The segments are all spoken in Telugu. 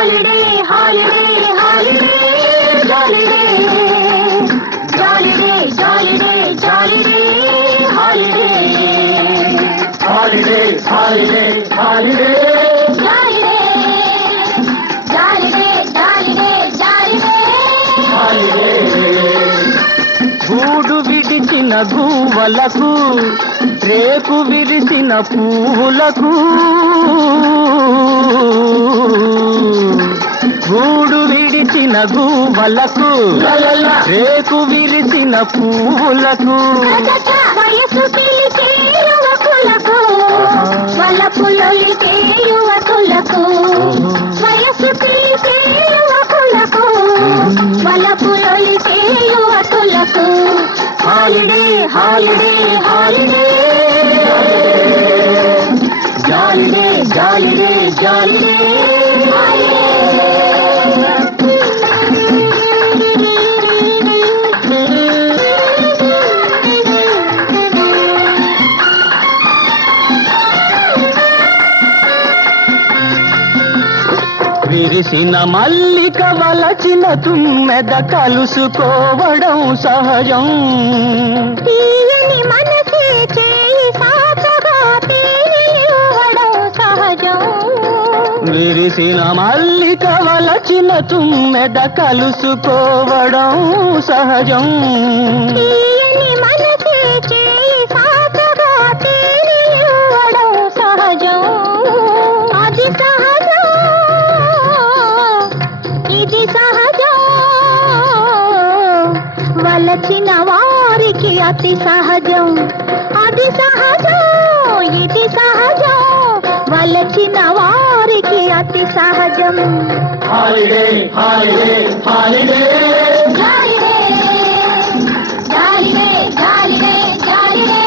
holiday, holiday, holiday, jolly day. Jolly day, jolly day, jolly day, holiday. Holiday, holiday, holiday. Jolly day, jolly day, jolly day, jolly day. గూడు విడిచిన గువ్వలకు రేకు విరిసిన పువ్వులకు గూడు విడిచిన గువ్వలకు రేకు విరిసిన పువ్వులకు వయసు పిలిచే యువకులకు వలపులొలిచే యువకులకు వయసు పిలిచే యువకులకు వలపులొలిచే యువకులకు హాలిడే హాలిడే హాలిడే జాలిడే జాలిడే జాలిడే విరిసిన మల్లిక వలచిన తుమ్మెద కలుసుకోవడం సహజం తీయని మనసే చేయి సాచగా తేలివ్వడం సహజం విరిసిన మల్లిక వలచిన తుమ్మెద కలుసుకోవడం సహజం తీయని మనసే చేయి సాచగా తేలివ్వడం సహజం అది సహజం ఇది సహజం వలచిన వారికి అతి సహజం అది సహజం ఇది సహజం వలచిన వారికి అతి సహజం హాలిడే హాలిడే హాలిడే జాలిడే జాలిడే జాలిడే జాలిడే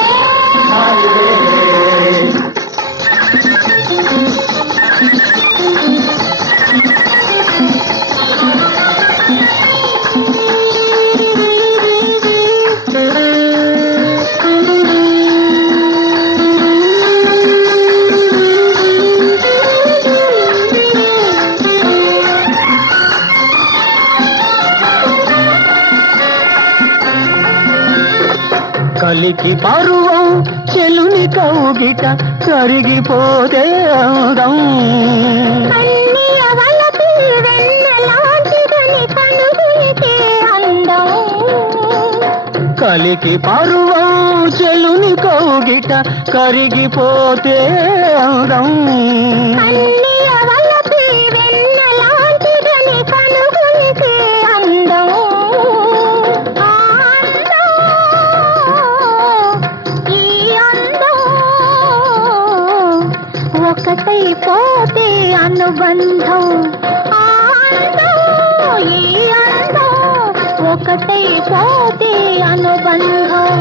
కలికి పరువం చెలుని కౌగిట కరిగిపోతే అందం కలికి పరువం చెలుని కౌగిట కరిగిపోతే అందం ఒకటైపోతే అనుబంధం ఆనందం ఈ అందం ఒకటైపోతే అనుబంధం